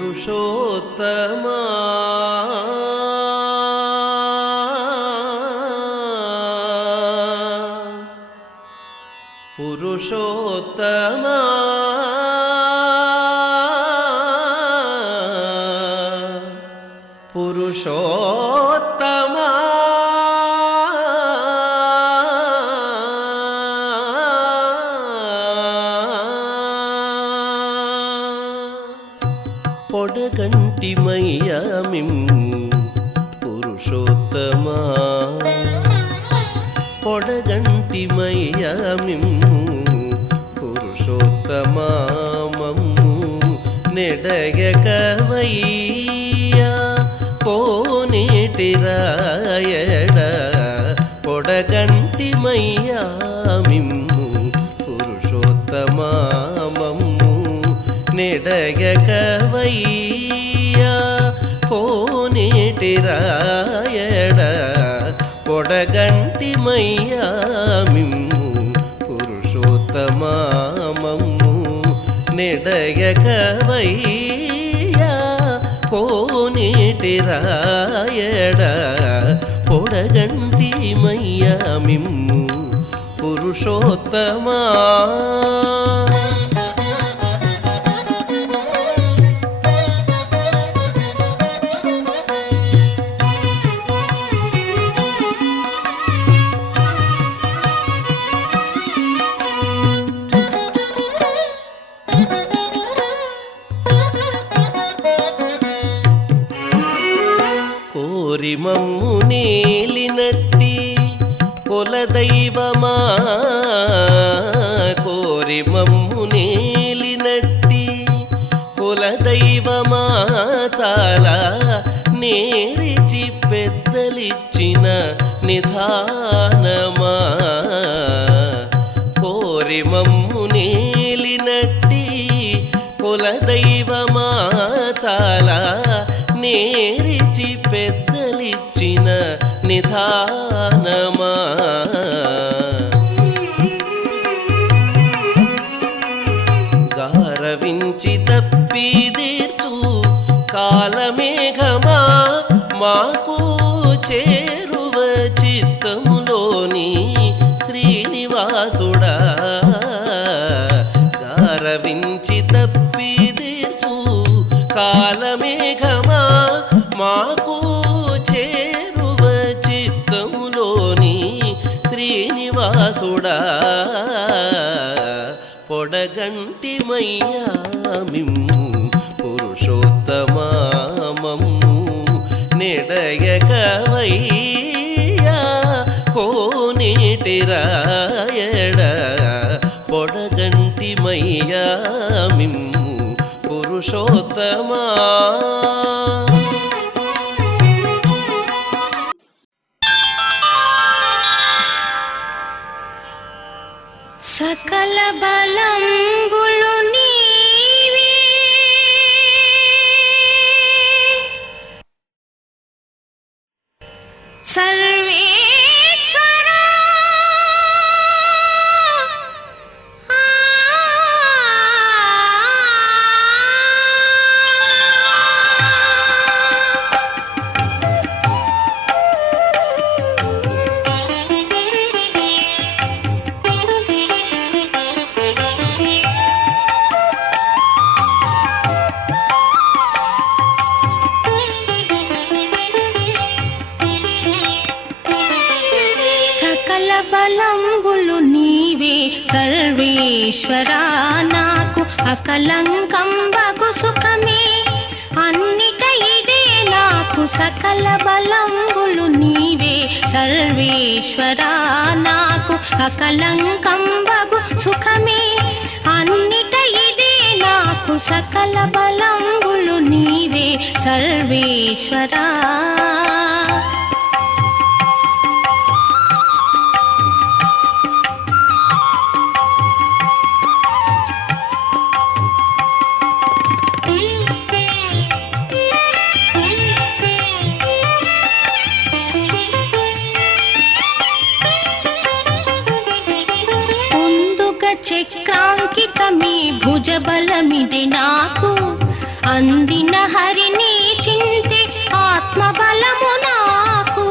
పురుషోత్తమా పురుషోత్తమా పురుషోత్తమా పొడగంటి మయ్యామిమ్ము పురుషోత్తమా పొడగంటి మయ్యామిమ్ము పురుషోత్తమా మమ్ము నెడయకవయ్యా కోనేటి రాయడ పొడగంటి మయ్యామిమ్ము పురుషోత్తమా మమ్ము నెడయకవయ్యా కోనేటి రాయడ పొడగంటి మయ్యామిమ్ము పురుషోత్తమా మమ్ము నెడయకవయ్యా కోనేటి రాయడ పొడగంటి మయ్యామిమ్ము పురుషోత్తమా కోరి మమ్ము నేలినట్టి కులదైవమా కోరి మమ్ము నేలినట్టి కులదైవమా చాలా నేరిచి పెద్దలిచ్చిన నిధానమా కోరి మమ్ము నేలినట్టి కులదైవమా చాలా నేరిచి పెద్దలిచ్చిన నిధానమా గారవించి తప్పిదీర్చు కాలమేఘమా మాకు చేరువ చిత్తములోని శ్రీనివాసుడా గారవించి తప్పిదీర్చు కాలమేఘమా మాకు చేరువ చిత్తములోని శ్రీనివాసుడా పొడగంటి మయ్యామిమ్ము పురుషోత్తమా మమ్ము నెడయకవయ్యా కోనేటి రాయడ పొడగంటి మయ్యామిమ్ము పురుషోత్తమా సకల బలంబులు నీవే సర్వేశ్వరా బలంబులు నీవే సర్వేశ్వరా నాకు అకలంకంబగు సుఖమే అన్నిట ఇదే నాకు సకల బలంబులు నీవే సర్వేశ్వరా నాకు అకలంకంబగు సుఖమే అన్నిట ఇదే నాకు సకల బలంబులు నీవే సర్వేశ్వరా చక్రాంకితమీ భుజబలమిది నాకు అందిన హరిని చింతే ఆత్మబలము నాకు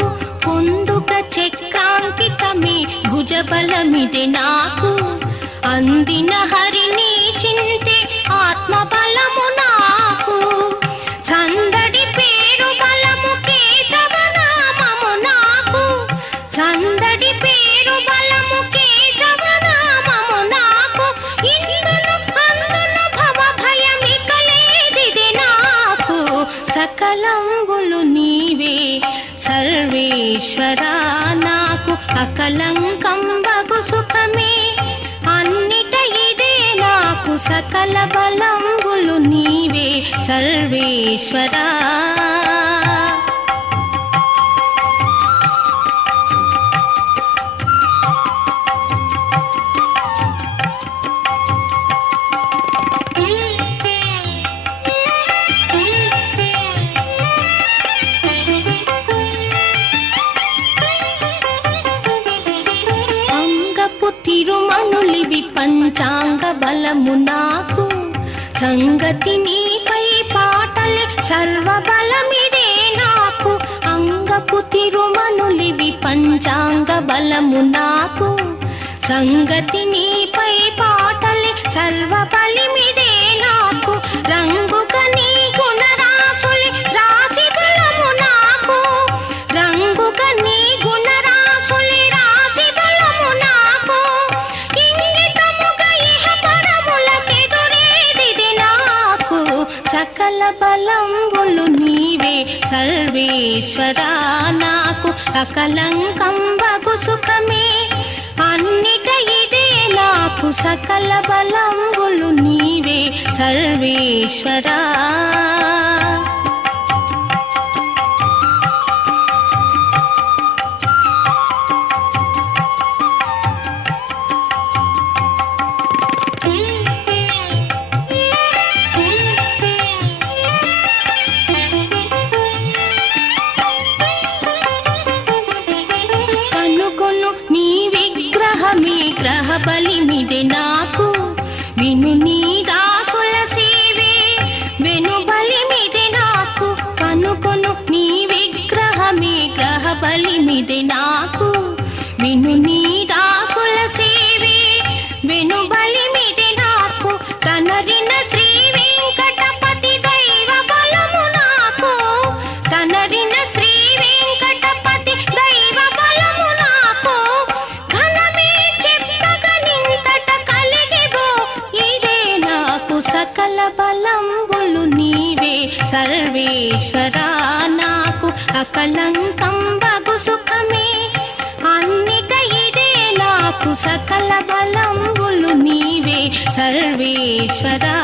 పొందుక చక్రాంకితమే భుజబలమిదే నాకు అందిన హరిని చింతే ఆత్మబలము నాకు సందడి పేరు బలము కేశవనామము నాకు సందడి పేరు బలము కేశవనామము నాకు ఇందును అందును భవ భయమికలేదిది నాకు సకలంబులు నీవే సర్వేశ్వరా నాకు అకలంకం బగు సుఖమే అన్నిట ఇదే నాకు సకల బలంబులు నీవే సర్వేశ్వరా తిరుమణులివి పంచాంగ బలము నాకు సంగతి నీపై పాటలే సర్వ బలమిదే నాకు అంగపు తిరుమణులివి పంచాంగ బలము నాకు సంగతి నీపై పాటలే సర్వ బలిమిదే నాకు రంగుక నీ గుణరాశులి రాశి బలము నాకు రంగుక నీ గుణరాశులి రాశి బలము నాకు ఇంగితముగ ఇహ పరములకెదురేదిది నాకు సకల బలంబులు నీవే సర్వేశ్వరా నాకు అకలంకం బగు సుఖమే అన్నిట ఇదే నాకు సకల బలంబులు నీవే సర్వేశ్వరా గ్రహ బలిమిదే నాకు విను నీ దాసుల సేవే వెను బలిమిదే నాకు కనుకొను నీ విగ్రహమే గ్రహ బలిమిదే నాకు విను నీ దాసుల సేవే వెను బలిమిదే నాకు కనరిన శ్రీ వెంకటపతి దైవ బలము నాకు కనరిన శ్రీ వెంకటపతి దైవ బలము నాకు సకల బలంబులు నీవే సర్వేశ్వరా నాకు అకలంకం బగు సుఖమే అన్నిట ఇదే నాకు సకల బలంబులు నీవే సర్వేశ్వరా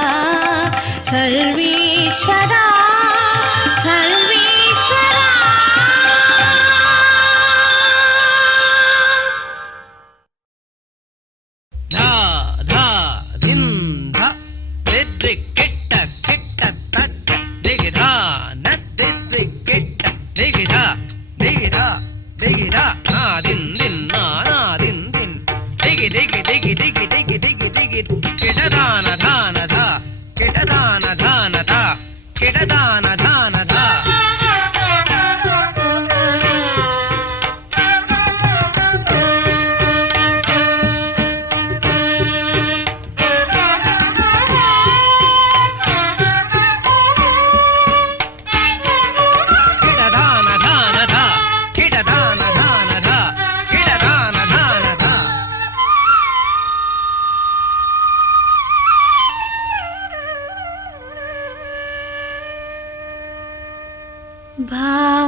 సర్వేశ్వరా సర్వేశ్వరా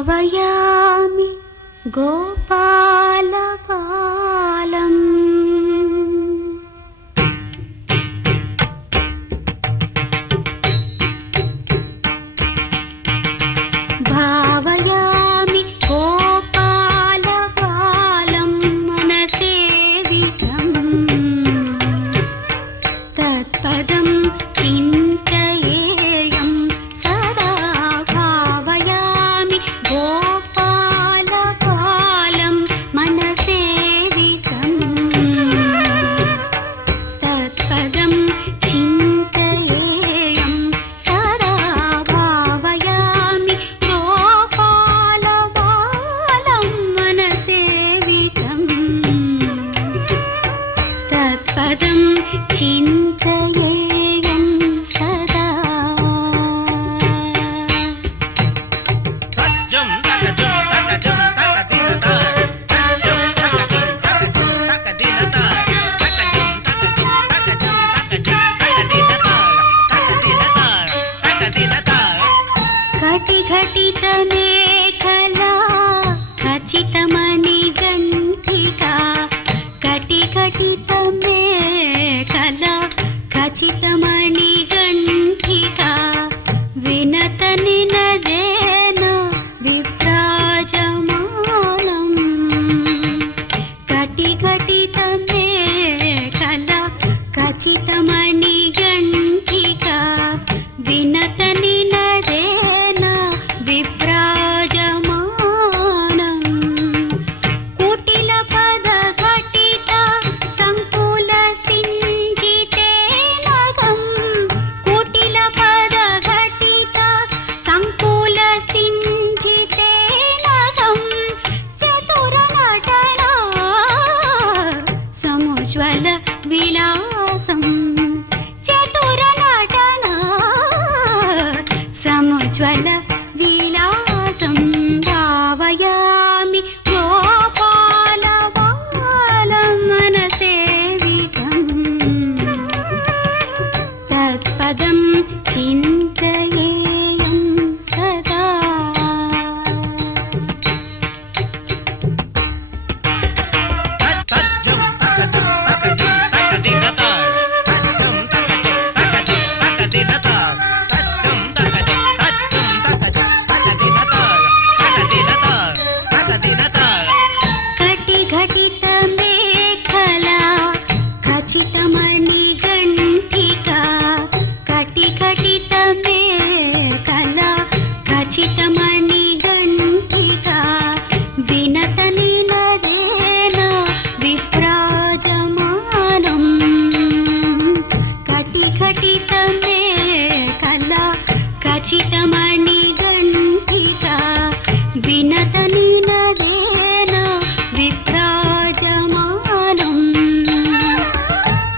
భావయామి గోపాలబాలం భావయామి గోపాలబాలం మనసేవితం తత్పదం చింతయేయం సదా భావయామి గోపాలబాలం घटि घटित मेखला खचितमणि गंथिका घटि घटित मेखला खचितमणि गंथिका विनत निनदेन विभ्राजमानम् घटि घटित मेखला खचितमणि गंथिका विनत निनदेन विभ्राजमानम् कुटिल पद घटित संकुल सिञ्जितेन गम् कुटिल पद घटित संकुल सिञ्जितेन गम् चतुर नटना समुज्ज्वल विलासम् चतुर नटना समुज्ज्वल विलासं भावयामि गोपालबालं मनसेवितम् तत्पदं चिन्तयेयं सदा తజ్జం తకజం తకజం తకదినత తజ్జం తకజం తకజం తకదినత తజ్జం తకజం తజ్జం తకజం తకదినత తకదినత తకదినత घटि घटित मेखला खचितमणि गंथिका घटि घटित मेखला खचितमणि गंथिका विनत निनदेन विभ्राजमानम् घटि घटित मेखला खचितमणि गंथिका विनत निनदेन विभ्राजमानम्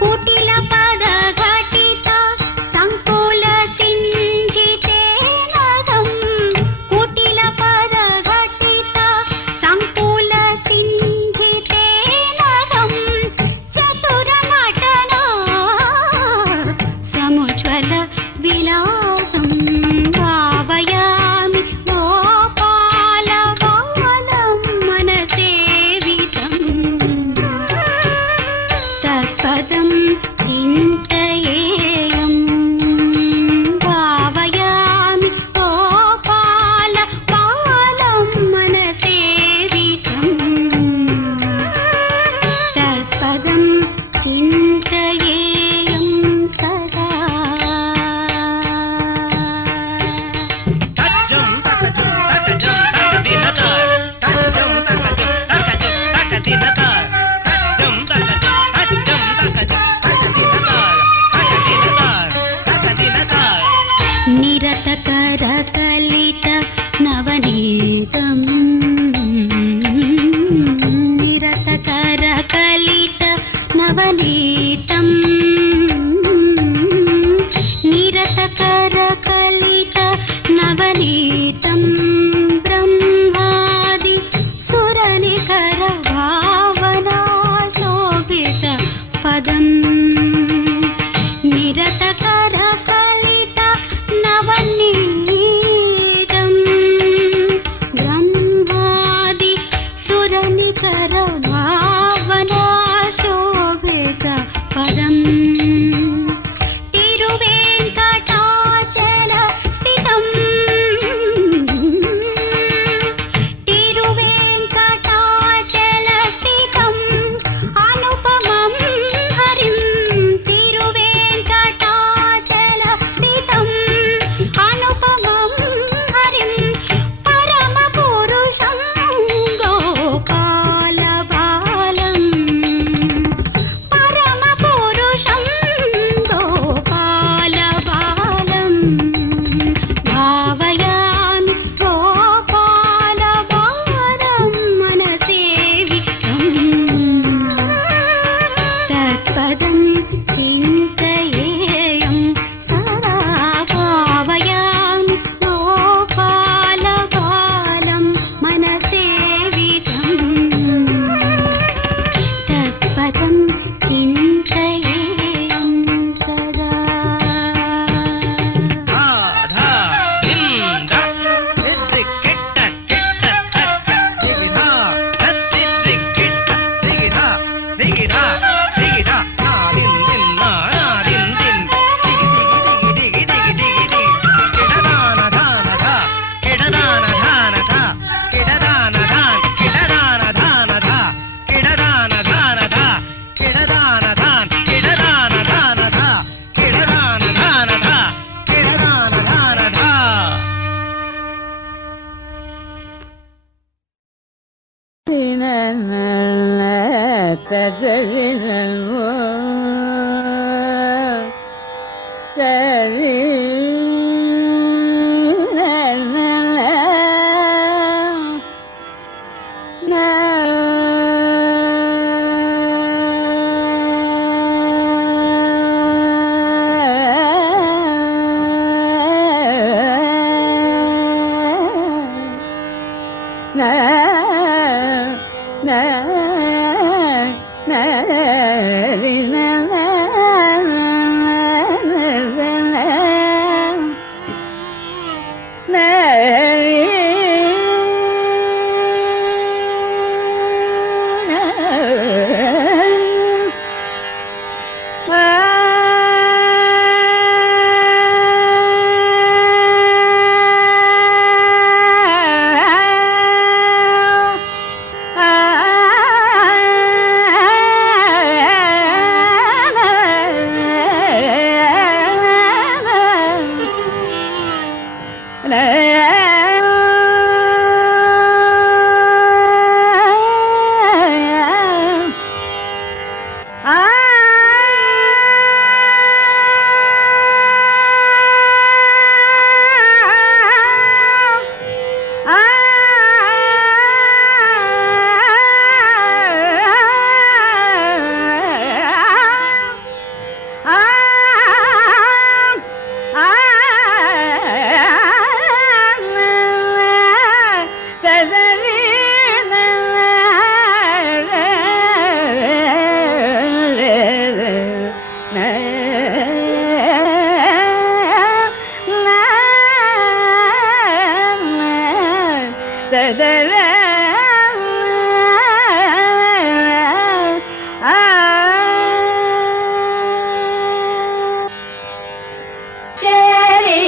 कुटिल पद घटित संकुल सिञ्जितेन गम् कुटिल पद घटित संकुल सिञ्जितेन गम् चतुर नटना समुज्ज्वल विलासं भावयामि गोपालबालं मनसेवितम् तत्पदं चिन्तयेयं भावयामि गोपालबालं मनसेवितम् तत्पदं चिन्तयेयं सदा తజ్జం తకజం తకజం తకదినత తజ్జం తకజం తకజం తకదినత తజ్జం తకజం తజ్జం తకజం తకదినత తకదినత తకదినత निरतकर कलित नवनीतम् निरतकर कलित नवनीतम् निरतकर कलित नवनीतं ब्रह्मादि सुरनिकर भावना शोभित पदम् निरतकर कलित नवनीतं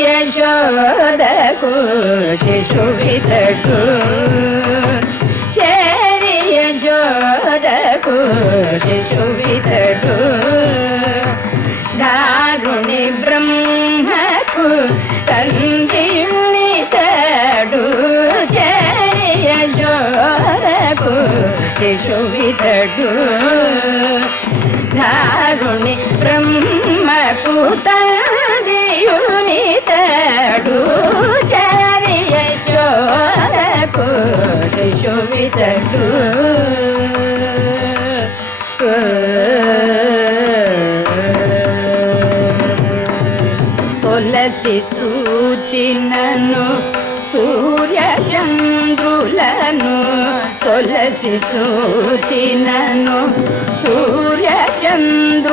యశోదకు శిశువితడు చేరి యశోదకు శిశువితడు దారుణి బ్రహ్మకు తండ్రితడు చేరి యశోదకు శిశువితడు దారుణి బ్రహ్మకు తండ్రియునితడు చారి యశోదకు శిశువితడు సొలసి చూచినను సూర్యచంద్రులను సొలసి చూచినను సూర్యచంద్రులను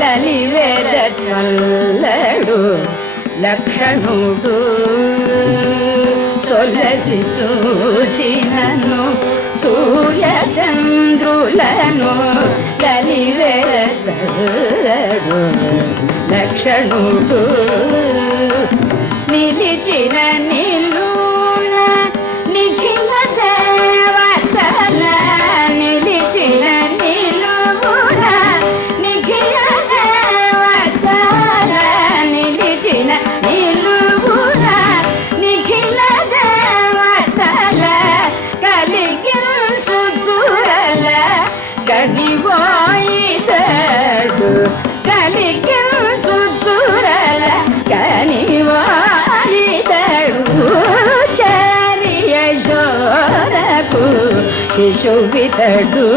లలివేద చల్లడు లక్షణుడు సొలసి చూచినను సూర్యచంద్రులను లలివేద చల్లడు లక్షణుడు నిలిచిన నిలున నిఖిల దేవతల నిలిచిన నిలున నిఖిల దేవతల నిలిచిన నిలున నిఖిల దేవతల కలిగించు చూరల గనివాయితడు కలిగించు చూరల గనివాయితడు చారి యశోదకు శిశువితడు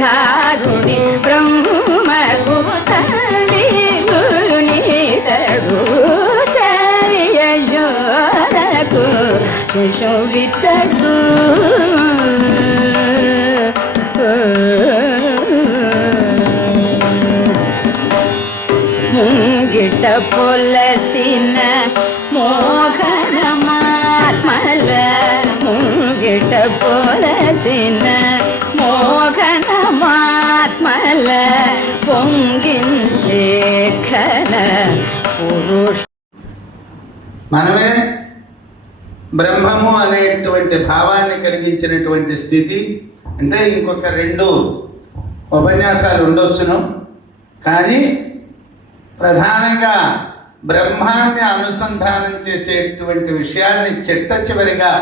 ధారుణి బ్రహ్మకు తండ్రియునితడు చారి యశోదకు శిశువితడు ముంగిట పొలసిన మోహనమాత్మల ముంగిట పొలసిన మోహనమాత్మల పొంగించే ఘన పురుష మనమే బ్రహ్మము అనేటువంటి భావాన్ని కలిగించినటువంటి స్థితి. అంటే ఇంకొక 2 ఉపన్యాసాలు ఉండొచ్చును, కానీ ప్రధానంగా బ్రహ్మాన్ని అనుసంధానం చేసేటువంటి విషయాన్ని చిట్ట చివరిగా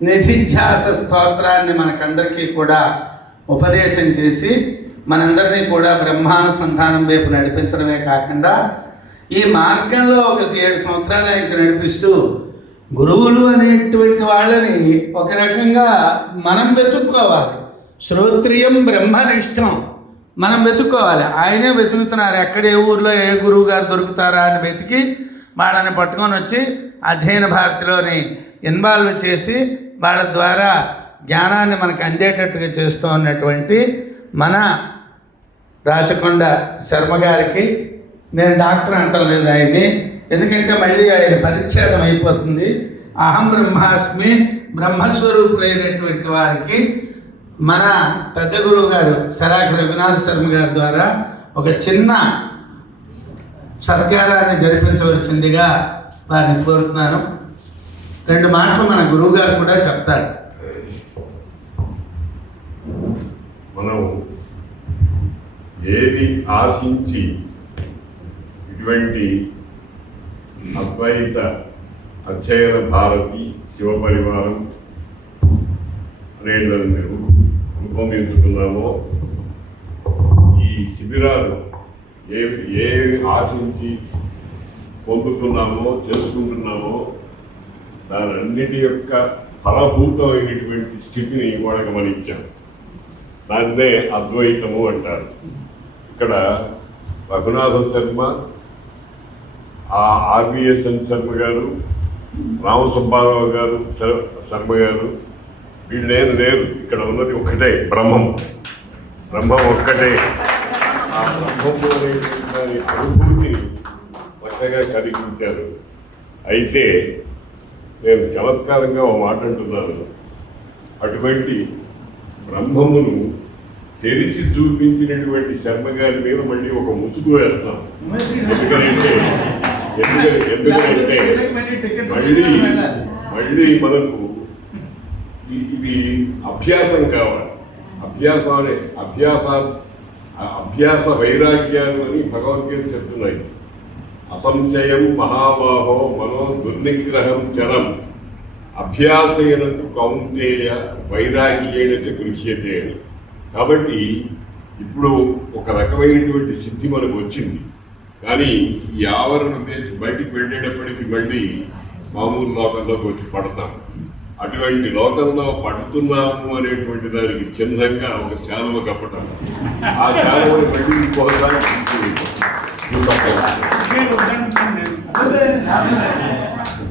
నిధిధ్యాస స్తోత్రాన్ని మనకందరికీ కూడా ఉపదేశం చేసి మనందరినీ కూడా బ్రహ్మానుసంధానం వైపు నడిపించడమే కాకుండా ఈ మార్గంలో ఒక 7 సంవత్సరాలు ఆయన నడిపిస్తూ గురువులు అనేటువంటి వాళ్ళని ఒక రకంగా మనం వెతుక్కోవాలి. శ్రోత్రియం బ్రహ్మనిష్టం మనం వెతుక్కోవాలి. ఆయనే వెతుకుతున్నారు. ఎక్కడ ఏ ఊర్లో ఏ గురువు గారు దొరుకుతారా అని వెతికి వాళ్ళని పట్టుకొని వచ్చి అధ్యయన భారతిలోని ఇన్వాల్వ్ చేసి వాళ్ళ ద్వారా జ్ఞానాన్ని మనకు అందేటట్టుగా చేస్తూ ఉన్నటువంటి మన రాచకొండ శర్మ గారికి, నేను డాక్టర్ అంటలేదు ఆయన్ని, ఎందుకంటే మళ్ళీ ఆయన పరిచ్ఛేదం అయిపోతుంది. అహం బ్రహ్మాస్మి, బ్రహ్మస్వరూపులైనటువంటి వారికి మన పెద్ద గురువు గారు సరాఖ రఘునాథ శర్మ గారి ద్వారా ఒక చిన్న సత్కారాన్ని జరిపించవలసిందిగా వారిని కోరుతున్నాను. 2 మాటలు మన గురువు గారు కూడా చెప్తారు. మనం ఏది ఆశించి ఇటువంటి అద్వైత అధ్యయన భారతి శివపరివారం అనేటువంటి రూపొందించుకున్నామో ఈ శిబిరాలు ఏవి ఆశించి పొందుతున్నామో చేసుకుంటున్నామో దానన్నిటి యొక్క ఫలభూతమైనటువంటి స్థితిని వాళ్ళకి మనం ఇచ్చాం. దాన్నే అద్వైతము అంటారు. ఇక్కడ రఘునాథ శర్మ, ఆర్వీఎస్ఎన్ శర్మ గారు, రామసుబ్బారావు గారు శర్మ గారు వీళ్ళేం లేరు. ఇక్కడ ఉన్నది ఒక్కటే బ్రహ్మం. బ్రహ్మం ఒక్కటే. ఆ బ్రహ్మము అనే దాని అనుభూతిని చక్కగా కలిగించారు. అయితే నేను చమత్కారంగా ఒక మాట అంటున్నాను. అటువంటి బ్రహ్మమును తెరిచి చూపించినటువంటి శర్మ గారి మీద మళ్ళీ ఒక ముసుగు వేస్తాం. ఎందుకంటే మళ్ళీ మనకు ఇది అభ్యాసం కావాలి. అభ్యాస వైరాగ్యాలు అని భగవద్గీత చెప్తున్నాయి. అసంశయం మహాబాహో మనో దుర్నిగ్రహం చరం అభ్యాసేనకు కౌంతేయ వైరాగ్యేణ చ గృహ్యతే అని. కాబట్టి ఇప్పుడు ఒక రకమైనటువంటి సిద్ధి మనకు వచ్చింది. కానీ ఈ ఆవరణ బయటికి వెళ్ళేటప్పటికి మళ్ళీ మామూలు లోకంలోకి వచ్చి పడతాం. అటువంటి లోకంలో పడుతున్నాము అనేటువంటి దానికి చిహ్నంగా ఒక శాలువ కప్పటం. ఆ శాలువని మళ్ళీ ఇంకోసారి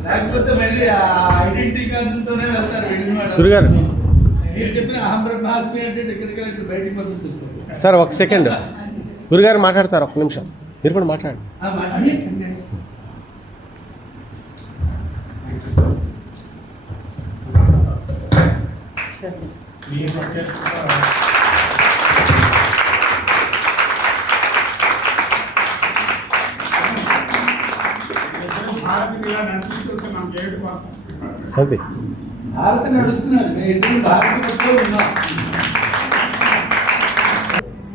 లేకపోతే మళ్ళీ ఆ ఐడెంటిటీ కార్డుతోనే వెళ్తారు వెళ్ళిన వాళ్ళు. గురుగారు మీరు చెప్పిన అహం బ్రహ్మాస్మి అంటే ఇక్కడికి బయటికి పంపిస్తారు సార్. 1 సెకండ్ గురుగారు మాట్లాడతారు. 1 నిమిషం మీరు కూడా మాట్లాడండి. సంతి భారత నడుస్తున్నారు.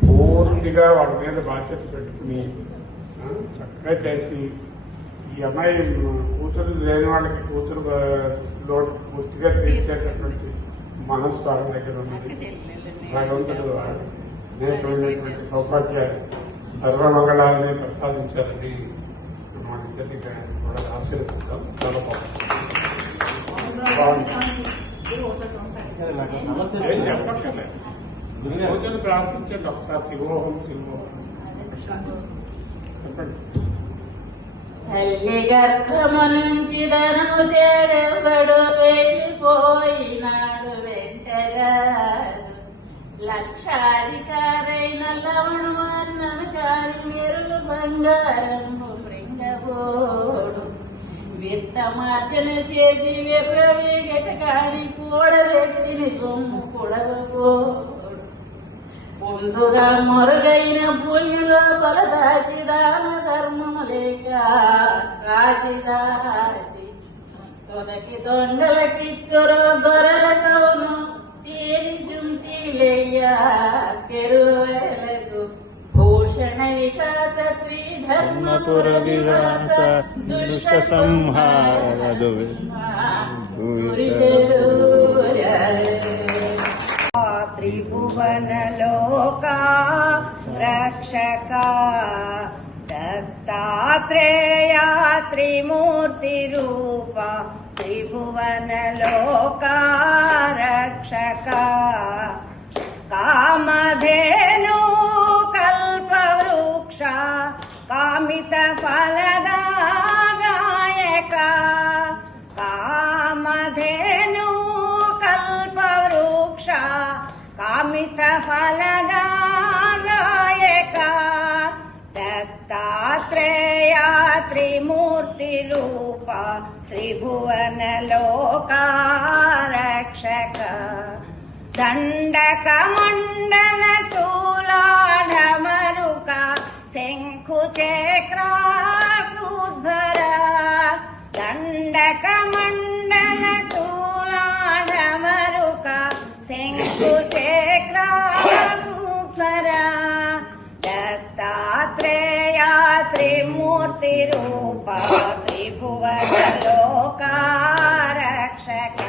పూర్తిగా వాళ్ళ మీద బాధ్యత పెట్టుకుని చక్కగా చేసి ఈ అమ్మాయి కూతురు లేని వాళ్ళకి కూతురు లోటు పూర్తిగా తీర్చేటటువంటి మనసు వాళ్ళ దగ్గర ఉన్నది. భగవంతుడు అనేకమైనటువంటి సౌభాగ్యాలు సర్వమంగళాలని ప్రసాదించాలని మనిద్దరిని కూడా ఆశీర్వదిస్తాం. చాలా బాగుంది. చెప్పక్కర్లేదు. రోజులు ప్రార్థించండి ఒకసారి. తిరోహం చెప్పండి. తల్లి గర్భము నుంచి ధనము తేడెవ్వడు వెళ్ళిపోయినాడు వెంటరాదు. లక్షాధికారైన లవణు అన్నను కాని మెరుగు బంగారము మృంగబోడు. విత్తమార్జన చేసి విర్రవేగట కాని కూడబెట్టిని సొమ్ము కొడగబోడు. ముందుగా మొరుగైన పుణ్యులో కొలదాచి దాన ధర్మము లేక కాచిదాచి తొనకి దొంగలకిక్కురో దొరల కవును తేని జుంటిలయ్యా తెరువలకు భూషణ వికాస శ్రీధర్మపుర విలాస దుష్ట సంహార త్రిభువనలోకా రక్షక దత్తాత్రేయ త్రిమూర్తిరూప త్రిభువనలోకా రక్షక కామధేను కల్పవృక్ష కామిత ఫలదాయక కామధేను కల్పవృక్ష కామిత ఫలదాయక దత్తాత్రేయ త్రిమూర్తిరూప త్రిభువనలోకా రక్షక దండకమండల శూలాఢమరుక శంఖుచక్రాసూద్భర దండకమండల శూలాఢమరుక శంఖుచక్రాసూద్భర దత్తాత్రేయ త్రిమూర్తిరూప త్రిభువనలోకా రక్షక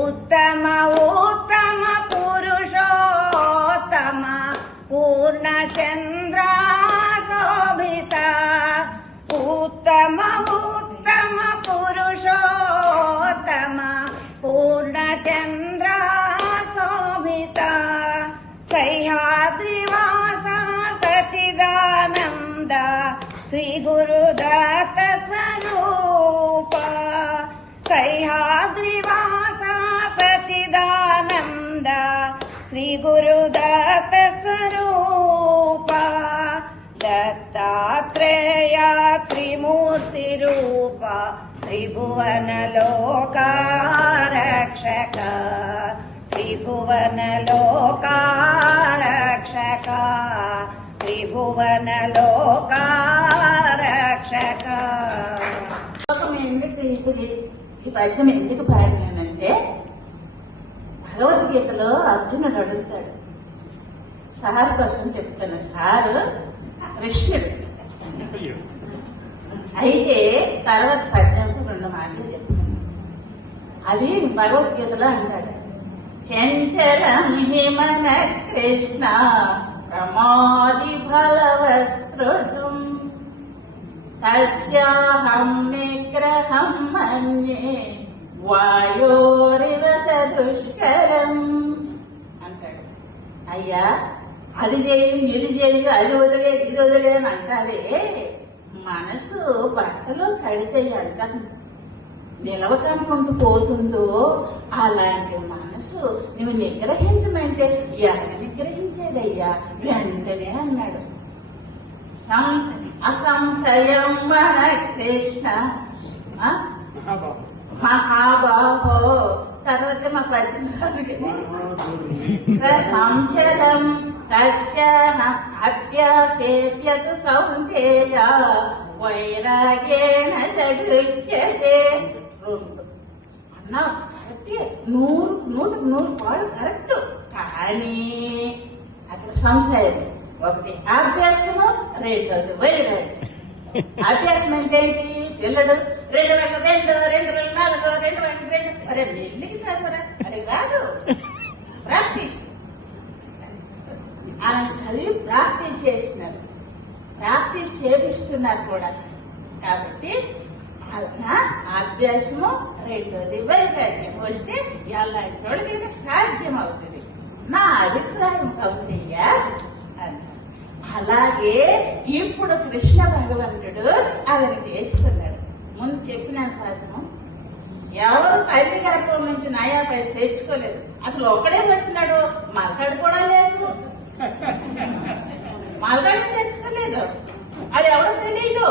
ఉత్తమ ఉత్తమ పురుషోత్తమ పూర్ణచంద్ర శోభిత ఉత్తమ ఉత్తమ పురుషోత్తమ పూర్ణచంద్ర శోభిత సహ్యాద్రివాస సచిదానంద శ్రీ గురుదత్త స్వరూప సహ్యాద్రివాస సచిదానంద శ్రీ గురుదత్త స్వరూప దత్తాత్రేయ త్రిమూర్తిరూప త్రిభువనలోకా రక్షక త్రిభువనలోకా రక్షక త్రిభువనలోకా రక్షక. ఎందుకు ఇప్పుడు ఈ పద్యం ఎందుకు పాడినానంటే భగవద్గీతలో అర్జునుడు అడుగుతాడు, సార్ కోసం చెప్తాను. సారు కృష్ణుడు అయితే తర్వాత పద్యంతో 2 మాటలు చెప్తాను. అది భగవద్గీతలో అంటాడు, చంచలం హిమన కృష్ణ ప్రమాది బలవస్త్రుఢం తస్యాహం నిగ్రహం మన్యే వాయోరివ సదుష్కరం అంటాడు. అయ్యా అది చేయు ఇది చేయు అది వదిలే ఇది వదిలే అని అంటావే, మనసు బట్టలో కడితే ఎంత నిలవకనుకుంటూ పోతుందో అలాంటి మనసు నువ్వు నిగ్రహించమంటే ఎలా నిగ్రహించేదయ్యా వెంటనే అన్నాడు. అసంశయం మన కృష్ణ మహాబాహో. తర్వాత మా పద్యం సంచలం తస్య అభ్యాసేప్యతు కౌంతేయ వైరాగేణ చగృహ్యతే. అన్నా కరెక్టే, 100 కరెక్ట్. కానీ అక్కడ సంశయం. ఒకటి అభ్యాసము, రెండోది వైరాగ్యం. అభ్యాసం అంటే ఏంటి? పిల్లడు 2 2 2 2 4 2 2 అరే నెల్లికి చదవరా అది కాదు, ప్రాక్టీస్. అలా చదివి ప్రాక్టీస్ చేస్తున్నారు, ప్రాక్టీస్ చేపిస్తున్నారు కూడా. కాబట్టి అలా అభ్యాసము, రెండోది వైరాగ్యం వస్తే ఎలాంటి వాళ్ళకైనా సాధ్యం అవుతుంది. నా అభిప్రాయం కవుతయ్యా అంటారు. అలాగే ఇప్పుడు కృష్ణ భగవంతుడు అదని చేస్తున్నాడు. ముందు చెప్పిన పద్మం, ఎవరు తల్లి గర్భం నుంచి నయా పైసలు తెచ్చుకోలేదు. అసలు ఒక్కడే వచ్చినాడు, మల్కడు కూడా లేదు, మల్కడు తెచ్చుకోలేదు. అది ఎవడో తెలియదు.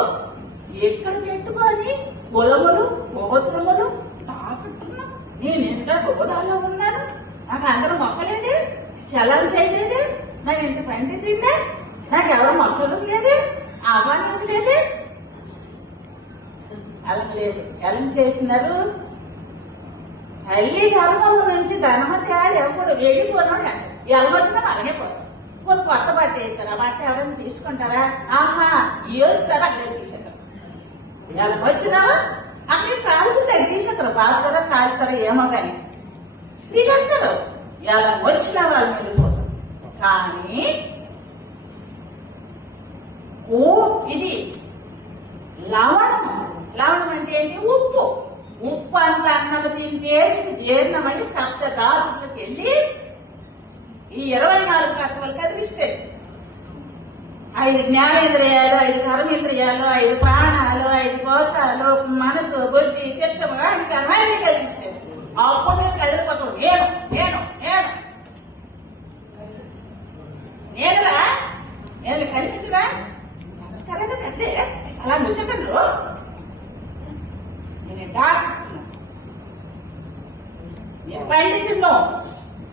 ఎక్కడ పెట్టుకొని కులములు గోత్రములు తాకట్టున్నా నేను ఎంత హోదాలో ఉన్నాను, నాకు అందరూ మొక్కలేదే, చలం చేయలేదే, నాకు ఇంత పండితుండే, నాకు ఎవరు మొక్కలు లేదే, ఆహ్వానించలేదే. అలా లేదు. ఎలా చేసినారు? తల్లి గర్భం నుంచి ధనమతి ఆడి ఎప్పుడు వెళ్ళిపోయినాడు. ఎలవచ్చినా అలాగే పోతాం. కొన్ని కొత్త బట్ట వేస్తారు, ఆ బట్ట ఎవరైనా తీసుకుంటారా? ఆహా వేస్తారా? అక్కడ తీసేస్తారు. ఎలా వచ్చినావా అక్కడ కాల్చి తీసేస్తారు. బాగుతారా కాలుతారా ఏమో కానీ తీసేస్తారు. ఎలా వచ్చినా వాళ్ళు వెళ్ళిపోతారు. కానీ ఇది లవణం. లవణం అంటే ఏంటి? ఉప్పు. ఉప్పు అంత అన్నం తింటే నీకు జీర్ణమని సప్త ధాతులకు వెళ్ళి ఈ 24 తత్వాలు కదిలిస్తాయి. 5 జ్ఞానేంద్రియాలు, 5 కర్మేంద్రియాలు, 5 ప్రాణాలు, 5 కోశాలు, మనసు, బుద్ధి, చిత్తముగా నీకు అన్నీ కదిలిస్తాయి. అప్పుడు నేను కదిలిపోతావు. నేనురా, నేను కనిపించదా? నమస్కారం అట్లే అలా ముచ్చటండ్రు. నేను డాక్టర్, నేను పండితుడు,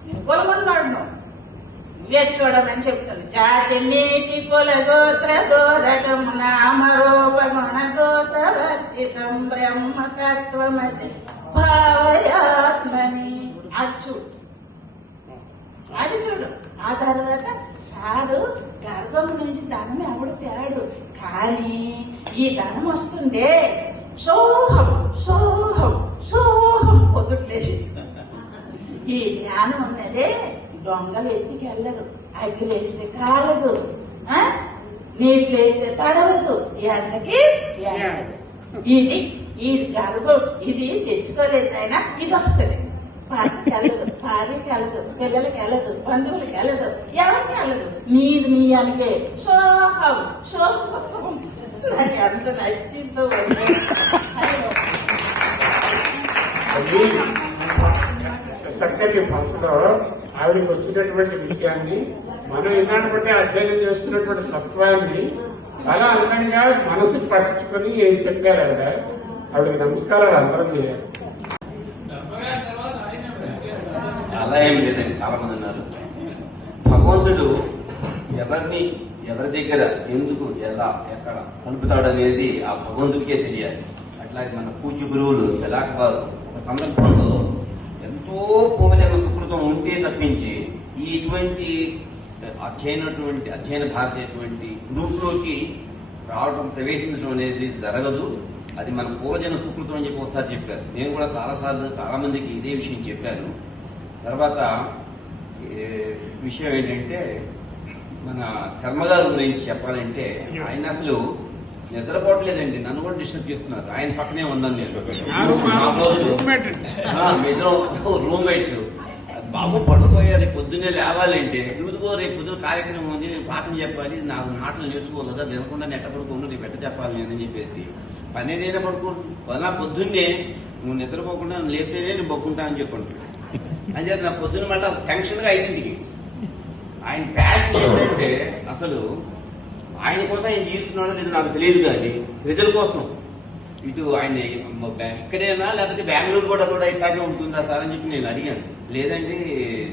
నేను కొలమన్నాడు. నువ్వే చూడమని చెప్తాను. జాతి నీటి కుల గోత్ర గోరకం నామరూపగుణ దోషవర్జితం బ్రహ్మతత్వమసి భావయాత్మని. అది చూడు. ఆ తర్వాత సారు గర్భం నుంచి ధనం ఎవడు తేడు, కానీ ఈ ధనం వస్తుందే సోహం సోహం సోహం పొద్దుట్లేసి. ఈ జ్ఞానం ఉన్నదే దొంగలు ఎత్తికెళ్ళరు. అగ్గిలేస్తే కాలదు, నీళ్ళు వేస్తే తడవదు, ఎండకి ఎండదు. ఈ గర్భం ఇది తెచ్చుకోలేదు అయినా ఇది వస్తుంది. భర్తకి వెళ్ళదు, భార్యకి వెళ్ళదు, పిల్లలకి వెళ్ళదు, బంధువులకి వెళ్ళదు, ఎవరికి వెళ్ళదు. నీది నీ అనికే సోహం సోహం. నాకు ఎంత నచ్చిందో. చక్కటి భక్తులో ఆవిడకి వచ్చినటువంటి విషయాన్ని మనం ఈనాటి బట్టి అధ్యయనం చేస్తున్నటువంటి తత్వాన్ని చాలా అందంగా మనసు పట్టించుకొని ఏం చెప్పారు ఆవిడకి నమస్కారాలు అందరం చేయాలి. అలా ఏం లేదండి. చాలా మంది ఉన్నారు. భగవంతుడు ఎవరి దగ్గర ఎందుకు ఎలా ఎక్కడ కలుపుతాడు అనేది ఆ భగవంతుడికే తెలియాలి. అట్లాగే మన పూజ్య గురువులు సెలాక్ వారు ఒక సందర్భంలో ఎంతో పూర్వజన్మ సుకృతం ఉంటే తప్పించి ఇటువంటి అధ్యయన భారతీయటువంటి గ్రూప్లోకి రావడం ప్రవేశించడం అనేది జరగదు. అది మన పూర్వజన్మ సుకృతం అని చెప్పి ఒకసారి చెప్పారు. నేను కూడా చాలా మందికి ఇదే విషయం చెప్పాను. తర్వాత విషయం ఏంటంటే మన శర్మ గారి గురించి చెప్పాలంటే ఆయన అసలు నిద్రపోవట్లేదండి. నన్ను కూడా డిస్టర్బ్ చేస్తున్నారు. ఆయన పక్కనే ఉన్నాను నేను. రూమ్మేట్స్ బాబు పడుకోయాలి, పొద్దున్నే లేవాలంటే ఇదిగో రేపు పొద్దున కార్యక్రమం ఉంది, నేను పాఠం చెప్పాలి, నాకు మాటలు నేర్చుకోలేదా, వినకుండా నెట్ట పడుకోండు, రేపు ఎట్ట చెప్పాలి అని చెప్పేసి పని ఏదైనా పడుకో పొద్దున్నే నువ్వు నిద్రపోకుండా నన్ను లేపితేనే నేను బొక్కుంటా అని చెప్పండి. అని చెప్పి నా పొద్దున్న మళ్ళీ టెన్షన్గా 5ంటికి. ఆయన ప్యాషన్ ఏంటంటే అసలు ఆయన కోసం ఆయన తీసుకున్నాడో లేదో నాకు తెలియదు, కానీ ప్రజల కోసం ఇటు ఆయన ఇక్కడైనా లేకపోతే బెంగళూరు కూడా ఇట్లాగే ఉంటుందా సార్ అని చెప్పి నేను అడిగాను. లేదండి,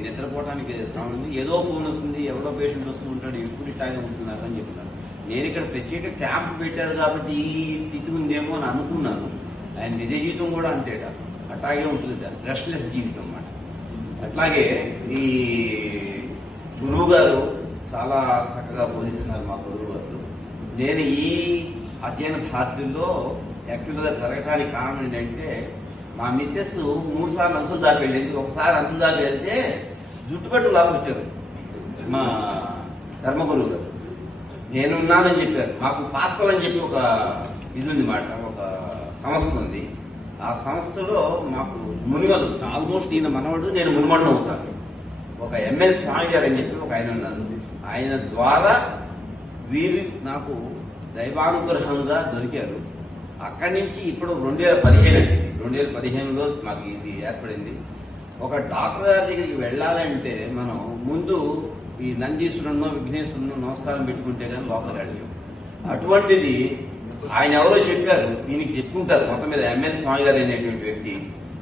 నిద్రపోవటానికి సమయం ఏదో ఫోన్ వస్తుంది, ఎవరో పేషెంట్ వస్తూ ఉంటాడు, ఎప్పుడు ఇట్లాగే ఉంటున్నారు అని చెప్పినారు. నేను ఇక్కడ ప్రత్యేక క్యాంప్ పెట్టారు కాబట్టి ఈ స్థితి ఉందేమో అని అనుకున్నాను. ఆయన నిజ జీవితం కూడా అంతేట అట్లాగే ఉంటుంది, రెస్ట్లెస్ జీవితం అన్నమాట. అట్లాగే ఈ గురువు గారు చాలా చక్కగా బోధిస్తున్నారు మా గురువు గారు. నేను ఈ అధ్యయన భారతిలో యాక్టివ్గా జరగటానికి కారణం ఏంటంటే మా మిస్సెస్ 3 సార్లు అంచుల దాకా వెళ్ళింది. ఒకసారి అంచుల దాకా వెళ్తే జుట్టుపట్టు లాక్కొచ్చారు మా ధర్మగురువు గారు. నేనున్నానని చెప్పారు. మాకు ఫాస్కల్ అని చెప్పి ఒక ఇది ఉంది మాట, ఒక సంస్థ ఉంది. ఆ సంస్థలో మాకు మునిమలు ఆల్మోస్ట్ ఈయన మనవడు, నేను మునిమడు అవుతాను. ఒక ఎంఎల్ స్వామి గారు అని చెప్పి ఒక ఆయన ఉన్నారు. ఆయన ద్వారా వీరు నాకు దైవానుగ్రహంగా దొరికారు. అక్కడి నుంచి ఇప్పుడు 2015 అండి, 2015లో మాకు ఇది ఏర్పడింది. ఒక డాక్టర్ గారి దగ్గరికి వెళ్ళాలంటే మనం ముందు ఈ నందీశ్వరునో విఘ్నేశ్వరునో నమస్కారం పెట్టుకుంటే కానీ లోపలికి వెళ్ళాం. అటువంటిది ఆయన ఎవరో చెప్పారు, ఈయనకి చెప్పుకుంటారు మొత్తం మీద ఎంఎల్ స్వామి గారు అనేటువంటి వ్యక్తి.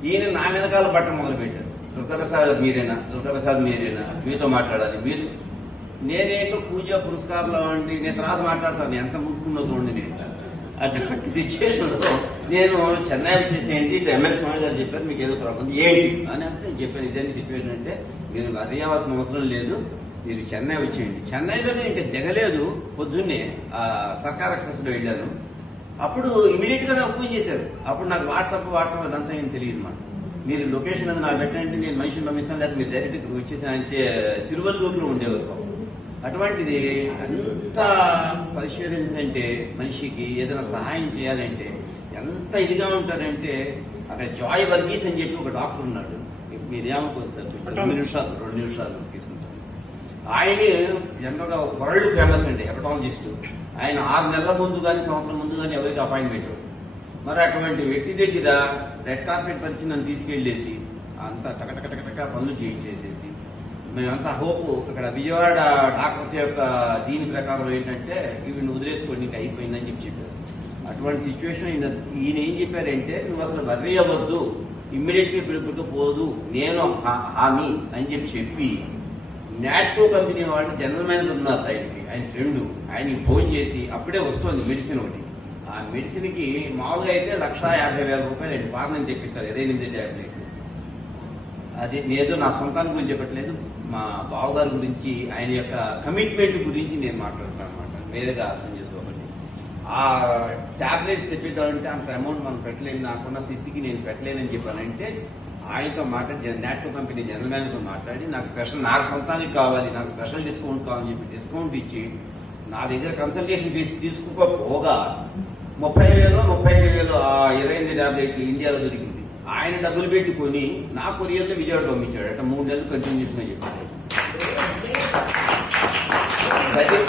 ఈయన నా వెనకాల పట్ట మొదలు పెట్టారు. దుర్గాప్రసాద్ మీరేనా, దుర్గాప్రసాద్ మీరేనా, మీతో మాట్లాడాలి మీరు. నేనేంటో పూజ పురస్కారంలో అండి, నేను తర్వాత మాట్లాడతాను, ఎంత ముక్కుందో చూడండి. నేను అటువంటి సిచ్యువేషన్లో నేను చెన్నై వచ్చేసేయండి, ఇట్లా ఎంఎల్ స్వామి గారు చెప్పారు మీకు ఏదో ప్రాబ్లం ఏంటి అని అంటే నేను చెప్పాను. ఇదేంటి సిచ్యువేషన్ అంటే మీరు అరియవలసిన అవసరం లేదు, మీరు చెన్నై వచ్చేయండి. చెన్నైలోనే ఇంకా దిగలేదు, పొద్దున్నే సర్కార్ ఎక్స్ప్రెస్లో వెళ్ళాను. అప్పుడు ఇమీడియట్ గా నాకు ఫోన్ చేశారు. అప్పుడు నాకు వాట్సాప్ వాడటం అదంతా ఏం తెలియదు మాట. మీరు లొకేషన్ అది నాకు పెట్టంటే నేను మనిషిని పంపిస్తాను, లేదా మీరు డైరెక్ట్ ఇక్కడ వచ్చేసి అంటే తిరువల్లూరులో ఉండేవారు. అటువంటిది అంత పరిశీలన్స్ అంటే మనిషికి ఏదైనా సహాయం చేయాలంటే ఎంత ఇదిగా ఉంటారంటే, అక్కడ జాయ్ వర్గీస్ అని చెప్పి ఒక డాక్టర్ ఉన్నాడు, మీరేమనుకోవచ్చు 2 నిమిషాలు తీసుకుంటారు. ఆయన జనరల్గా వరల్డ్ ఫేమస్ అండి హెపటాలజిస్ట్. ఆయన 6 నెలల ముందు కానీ సంవత్సరం ముందు కానీ ఎవరికి అపాయింట్మెంట్. మరి అటువంటి వ్యక్తి దగ్గర రెడ్ కార్పెట్ పరిచి నన్ను తీసుకెళ్లేసి అంతా టకటక పనులు చేయించేసేసి మేమంతా హోప్ ఇక్కడ విజయవాడ డాక్టర్స్ యొక్క దీని ప్రకారం ఏంటంటే ఇవి నువ్వు వదిలేసుకోండి నీకు అయిపోయిందని చెప్పారు. అటువంటి సిచ్యువేషన్ ఈయన ఏం చెప్పారంటే, నువ్వు అసలు వర్రీ అవ్వద్దు, ఇమ్మీడియట్ గా పిలుపుకు పోదు, నేను హామీ అని చెప్పి నాట్కో కంపెనీ వాళ్ళు జనరల్ మేనేజర్ ఉన్నారు ఆయన ఫ్రెండ్, ఆయనకి ఫోన్ చేసి అప్పుడే వస్తుంది మెడిసిన్ ఒకటి. ఆ మెడిసిన్ కి మామూలుగా అయితే 1,50,000 రూపాయలు అండి ఫారెన్ తెప్పిస్తారు 28 టాబ్లెట్లు. అది నేదో నా సొంతాన్ని గురించి చెప్పట్లేదు, మా బావగారి గురించి ఆయన యొక్క కమిట్మెంట్ గురించి నేను మాట్లాడుతున్నాను అనమాట, వేరేగా అర్థం చేసుకోకండి. ఆ టాబ్లెట్స్ తెప్పిద్దామంటే అంత అమౌంట్ మనం పెట్టలేను, నాకున్న స్థితికి నేను పెట్టలేనని చెప్పానంటే ఆయనతో మాట్లాడి నాట్కో కంపెనీ జనరల్ మేనేజర్ మాట్లాడి నాకు సొంతానికి కావాలి, నాకు స్పెషల్ డిస్కౌంట్ కావాలని చెప్పి డిస్కౌంట్ ఇచ్చి నా దగ్గర కన్సల్టేషన్ ఫీజు తీసుకోకపోగా 30,000 ఆ 28 టాబ్లెట్లు ఇండియాలో దొరికింది. ఆయన డబ్బులు పెట్టుకొని నా కొరియర్లో విజయవాడ పంపించాడు. అంటే 3 నెలలు కంటిన్యూస్ గా చెప్పాడు.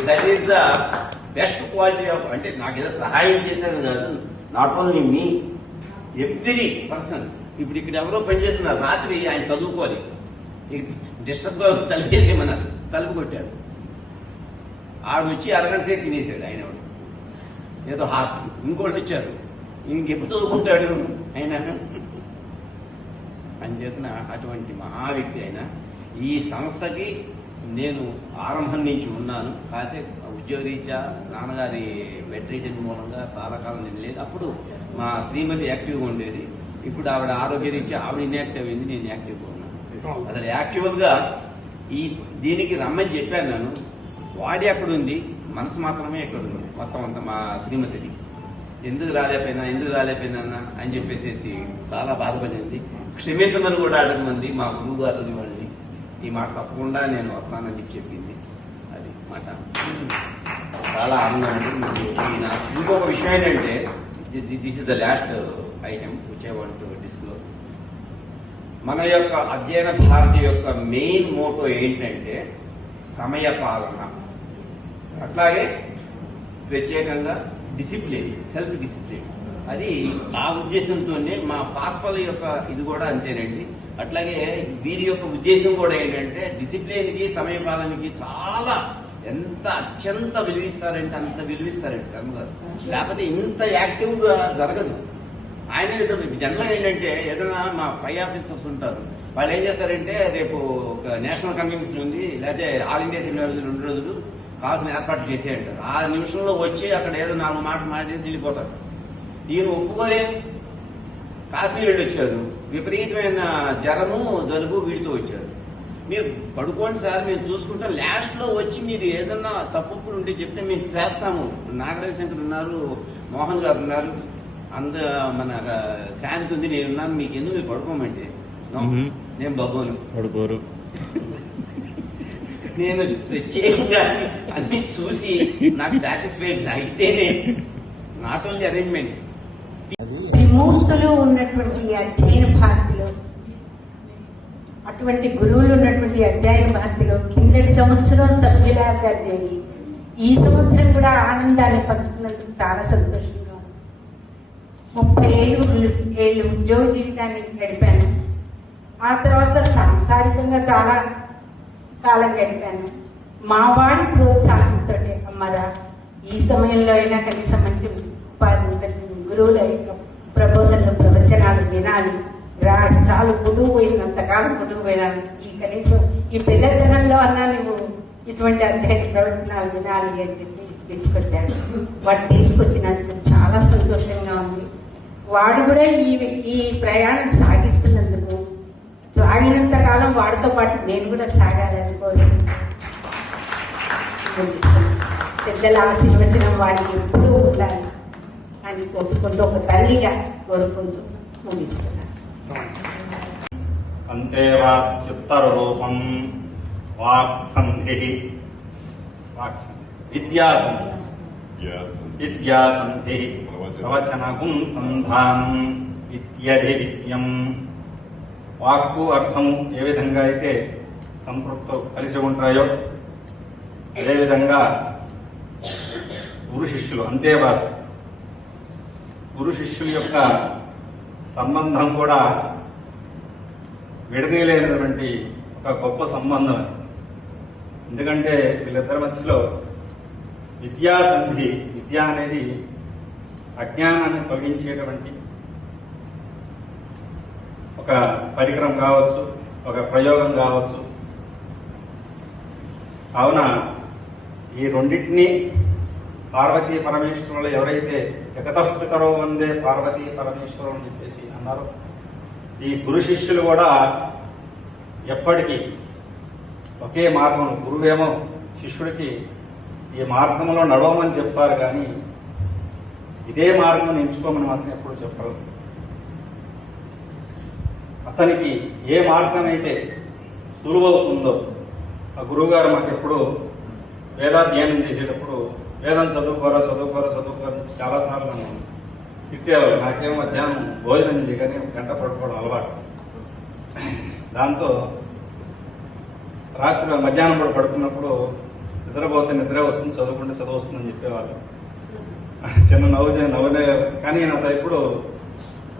That is the best quality of, అంటే నాకు ఏదో సహాయం చేశాను కాదు, not only me, every person. ఇప్పుడు ఇక్కడ ఎవరో పనిచేస్తున్నారు, రాత్రి ఆయన చదువుకోవాలి, డిస్టర్బ్ గా తలుపేసేమన్నారు, తలుపు కొట్టారు, ఆవిడ వచ్చి అరగంట సేపు తినేసాడు ఆయన ఏదో హార్ట్. ఇంకోళ్ళు వచ్చారు, ఇంకెప్పుడు చదువుకుంటాడు ఆయన అని చేతన అటువంటి మహా వ్యక్తి ఆయన. ఈ సంస్థకి నేను ఆరంభం నుంచి ఉన్నాను, కాకపోతే ఉద్యోగరీత్యా నాన్నగారి బెడ్ రిటర్న్ మూలంగా చాలా కాలం నేను లేదు. అప్పుడు మా శ్రీమతి యాక్టివ్గా ఉండేది, ఇప్పుడు ఆవిడ ఆరోగ్యరీత్యా ఆవిడ ఇన్యాక్టివ్ అయింది, నేను యాక్టివ్గా ఉన్నాను. అసలు యాక్చువల్గా దీనికి రమ్మని చెప్పాను నేను, బాడీ అక్కడ ఉంది, మనసు మాత్రమే ఎక్కడ ఉంది మొత్తం అంతా మా శ్రీమతిది. ఎందుకు రాలేకపోయినా అన్న అని చెప్పేసి చాలా బాధపడింది. క్షమించమని కూడా అడగమంది మా గురువు గారిని వాళ్ళని, ఈ మాట తప్పకుండా నేను వస్తానని చెప్పింది. అది మాట చాలా ఆనందం అండి. ఇంకొక విషయం ఏంటంటే, this is the last item which I want to disclose. మన యొక్క అధ్యయన భారతి యొక్క మెయిన్ మోటో ఏంటంటే సమయ పాలన, అట్లాగే ప్రత్యేకంగా డిసిప్లిన్, సెల్ఫ్ డిసిప్లిన్. అది ఆ ఉద్దేశంతోనే మా పాస్పల్ యొక్క ఇది కూడా అంతేనండి. అట్లాగే వీరి యొక్క ఉద్దేశం కూడా ఏంటంటే డిసిప్లిన్కి సమయ పాలనకి చాలా ఎంత అత్యంత విలువిస్తారంటే అంత విలువిస్తారండి శర్మ గారు, లేకపోతే ఇంత యాక్టివ్గా జరగదు. ఆయన జనరల్గా ఏంటంటే ఏదైనా మా పై ఆఫీసర్స్ ఉంటారు, వాళ్ళు ఏం చేస్తారంటే రేపు ఒక నేషనల్ కన్వెన్షన్ ఉంది, లేకపోతే ఆల్ ఇండియా సెమినార్ 2 రోజులు కావాల్సిన ఏర్పాట్లు చేసేయంటారు. 6 నిమిషంలో వచ్చి అక్కడ ఏదో 4 మాటలు మాట్లాడేసి వెళ్ళిపోతారు. ఈయన ఒప్పుకోరే. కాశ్మీర్ వెళ్ళి వచ్చారు, విపరీతమైన జ్వరము జలుబు వీటితో వచ్చారు. మీరు పడుకోండి సార్ మేము చూసుకుంటాం, లాస్ట్ లో వచ్చి మీరు ఏదన్నా తప్పులు ఉంటే చెప్తే మేము చేస్తాము. నాగరవిశంకర్ ఉన్నారు, మోహన్ గారు ఉన్నారు, మన శాంతి ఉంది, నేనున్నాను, మీకు ఎందుకు మీరు పడుకోమంటే నేను బబ్బోను పడుకోరు. నేను ప్రత్యేకంగా అన్ని చూసి నాకు సాటిస్ఫాక్షన్ అయితేనే, నాట్ ఓన్లీ అరేంజ్మెంట్స్. త్రిమూర్తులు ఉన్నటువంటి అధ్యయన భారతిలో, అటువంటి గురువులు ఉన్నటువంటి అధ్యయన భారతిలో కిందటి సంవత్సరం సభ్యులాగా చేరి ఈ సంవత్సరం కూడా ఆనందాన్ని పంచుకున్నందుకు చాలా సంతోషంగా ఉంది. 30 ఏళ్ళు ఉద్యోగ జీవితాన్ని గడిపాను, ఆ తర్వాత సాంసారికంగా చాలా కాలం గడిపాను. మా వాడి ప్రోత్సాహంతో అమ్మరా ఈ సమయంలో అయినా కనీసం మంచి గురువుల యొక్క ప్రబోధనలు ప్రవచనాలు వినాలి, చాలా పొడుగు పోయినంతకాలం పొడుగు పోయినాను, ఈ కనీసం ఈ పెద్దతనంలో అన్నా నువ్వు ఇటువంటి అధ్యయన ప్రవచనాలు వినాలి అని చెప్పి తీసుకొచ్చాడు. వాడు తీసుకొచ్చినందుకు చాలా సంతోషంగా ఉంది. వాడు కూడా ఈ ప్రయాణం సాగిస్తున్నందుకు, సాగినంత కాలం వాడితో పాటు నేను కూడా సాగాలని కోరి పెద్దల ఆశీర్వచనం వాడికి ఎప్పుడూ ఉండాలి అని కోరుకుంటూ, ఒక తల్లిగా కోరుకుంటూ ముగిస్తున్నాను. అంతేవాస్యుత్తర రూపం వాక్సంధి విద్యాసంధి విద్యాసంధి ప్రవచనగుం సంధానం ఇత్యధి విద్యం. వాక్కు అర్థము ఏ విధంగా అయితే సంపృక్తో కలిసి ఉంటాయో అదేవిధంగా గురు శిష్యులు అంతేవాసి గురు శిష్యుల యొక్క సంబంధం కూడా విడదీయలేనటువంటి ఒక గొప్ప సంబంధం. ఎందుకంటే వీళ్ళిద్దరి మధ్యలో విద్యాసంధి, విద్య అనేది అజ్ఞానాన్ని తొలగించేటువంటి ఒక పరికరం కావచ్చు, ఒక ప్రయోగం కావచ్చు. కావున ఈ రెండింటినీ పార్వతీ పరమేశ్వరులు ఎవరైతే జగతఃపితరో వందే పార్వతీ పరమేశ్వరం అని చెప్పేసి అన్నారో, ఈ గురు శిష్యులు కూడా ఎప్పటికీ ఒకే మార్గం. గురువేమో శిష్యుడికి ఈ మార్గంలో నడవమని చెప్తారు, కానీ ఇదే మార్గం ఎంచుకోమని మాత్రం ఎప్పుడు చెప్పరు. అతనికి ఏ మార్గం అయితే సులువవుతుందో, ఆ గురువుగారు మాకు ఎప్పుడు వేదాధ్యయనం చేసేటప్పుడు వేదం చదువుకోరా చదువుకోరా చదువుకోరా చాలాసార్లు నన్ను తిట్టేవాళ్ళు. నాకేమో మధ్యాహ్నం భోజనం చేయగానే గంట పడుకోవడం అలవాటు. దాంతో రాత్రి మధ్యాహ్నం కూడా పడుకున్నప్పుడు నిద్రపోతే నిద్ర వస్తుంది, చదువుకుంటే చదువు వస్తుందని చెప్పేవాళ్ళు. చిన్న నవ్వునే కానీ నాతో ఎప్పుడు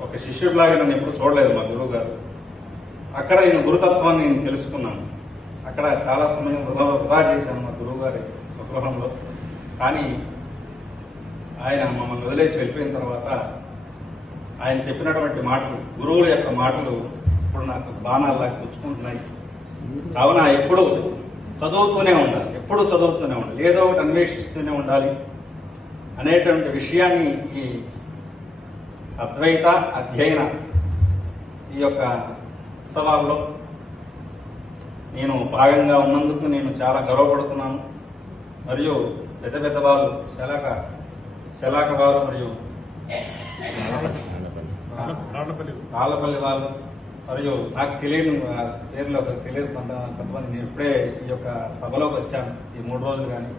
ఒక శిష్యుడిలాగా నన్ను ఎప్పుడు చూడలేదు మా గురువు గారు. అక్కడ నేను గురుతత్వాన్ని నేను తెలుసుకున్నాను. అక్కడ చాలా సమయం వృధా చేశాను మా గురువు గారి స్వగృహంలో. కానీ ఆయన మమ్మల్ని వదిలేసి వెళ్ళిపోయిన తర్వాత ఆయన చెప్పినటువంటి మాటలు, గురువుల యొక్క మాటలు ఇప్పుడు నాకు బాణాల్లాగా పుచ్చుకుంటున్నాయి. కావున ఎప్పుడు చదువుతూనే ఉండాలి, ఎప్పుడు చదువుతూనే ఉండాలి, ఏదో ఒకటి అన్వేషిస్తూనే ఉండాలి అనేటువంటి విషయాన్ని ఈ అద్వైత అధ్యయన ఈ యొక్క ఉత్సవాల్లో నేను భాగంగా ఉన్నందుకు నేను చాలా గర్వపడుతున్నాను. మరియు పెద్ద పెద్ద వారు శలాక వారు మరియు రాళ్ళపల్లి వాళ్ళు మరియు నాకు తెలియని పేర్లు అసలు తెలియదు కొంతమంది. నేను ఇప్పుడే ఈ యొక్క సభలోకి వచ్చాను ఈ 3 రోజులు. కానీ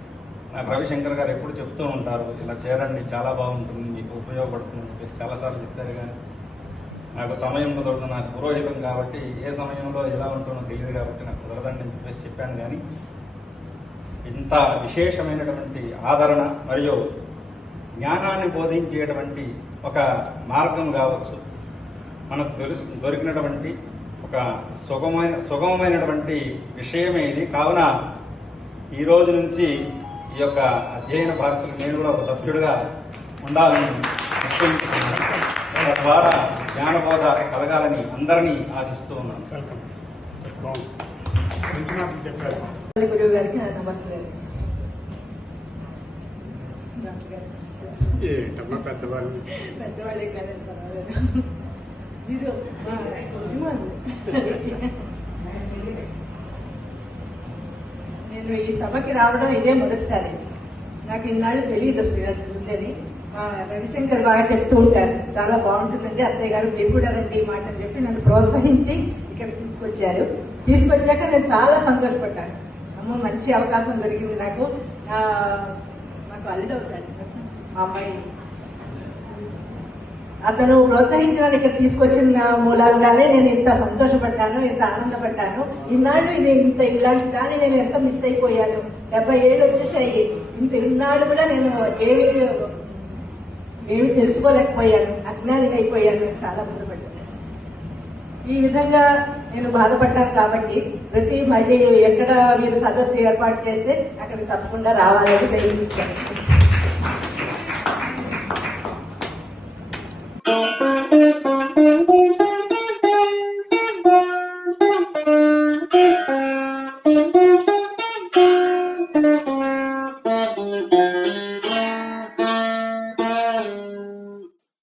నాకు రవిశంకర్ గారు ఎప్పుడు చెప్తూ ఉంటారు, ఇలా చేరండి చాలా బాగుంటుంది, మీకు ఉపయోగపడుతుంది అని చెప్పేసి చాలాసార్లు చెప్పారు. కానీ నాకు సమయం కుదరదు, నాకు పురోహితం కాబట్టి ఏ సమయంలో ఎలా ఉంటుందో తెలియదు కాబట్టి నాకు కుదరదండి అని చెప్పేసి చెప్పాను. కానీ ఇంత విశేషమైనటువంటి ఆదరణ మరియు జ్ఞానాన్ని బోధించేటువంటి ఒక మార్గం కావచ్చు, మనకు దొరికినటువంటి ఒక సుగమమైనటువంటి విషయమే ఇది. కావున ఈ రోజు నుంచి ఈ యొక్క అధ్యయన భారతిలో నేను కూడా ఒక సభ్యుడిగా ఉండాలని నిశ్చయించుకున్నాను. తద్వారా జ్ఞానబోధ కలగాలని అందరినీ ఆశిస్తూ ఉన్నాను. గురువు గారికి నమస్తే. పెద్దవాళ్ళే కానీ పర్వాలేదు. మీరు నేను ఈ సభకి రావడం ఇదే మొదటిసారి. నాకు ఇన్నాళ్ళు తెలియదు అసలు ఇలా ఉందని. రవిశంకర్ బాగా చెప్తూ ఉంటారు, చాలా బాగుంటుందండి అత్తయ్య గారు, మీరు కూడా రండి ఈ మాట అని చెప్పి నన్ను ప్రోత్సహించి ఇక్కడ తీసుకొచ్చారు. తీసుకొచ్చాక నేను చాలా సంతోషపడ్డాను. అమ్మో మంచి అవకాశం దొరికింది నాకు. నాకు అల్లుడు అవుతాడు మా అమ్మాయి. అతను ప్రోత్సహించిన ఇక్కడ తీసుకొచ్చిన మూలంగానే నేను ఇంత సంతోషపడ్డాను, ఇంత ఆనందపడ్డాను. ఇన్నాళ్ళు ఇది ఇలాంటి దాన్ని నేను ఎంత మిస్ అయిపోయాను. 70 ఏళ్ళు వచ్చేసాయి. ఇన్నాళ్ళు కూడా నేను ఏమి తెలుసుకోలేకపోయాను, అజ్ఞానిగా అయిపోయాను. చాలా బాధపడ్డాను. ఈ విధంగా నేను బాధపడ్డాను కాబట్టి మళ్ళీ ఎక్కడ మీరు సదస్సు ఏర్పాటు చేస్తే అక్కడికి తప్పకుండా రావాలని తెలియజేస్తాను.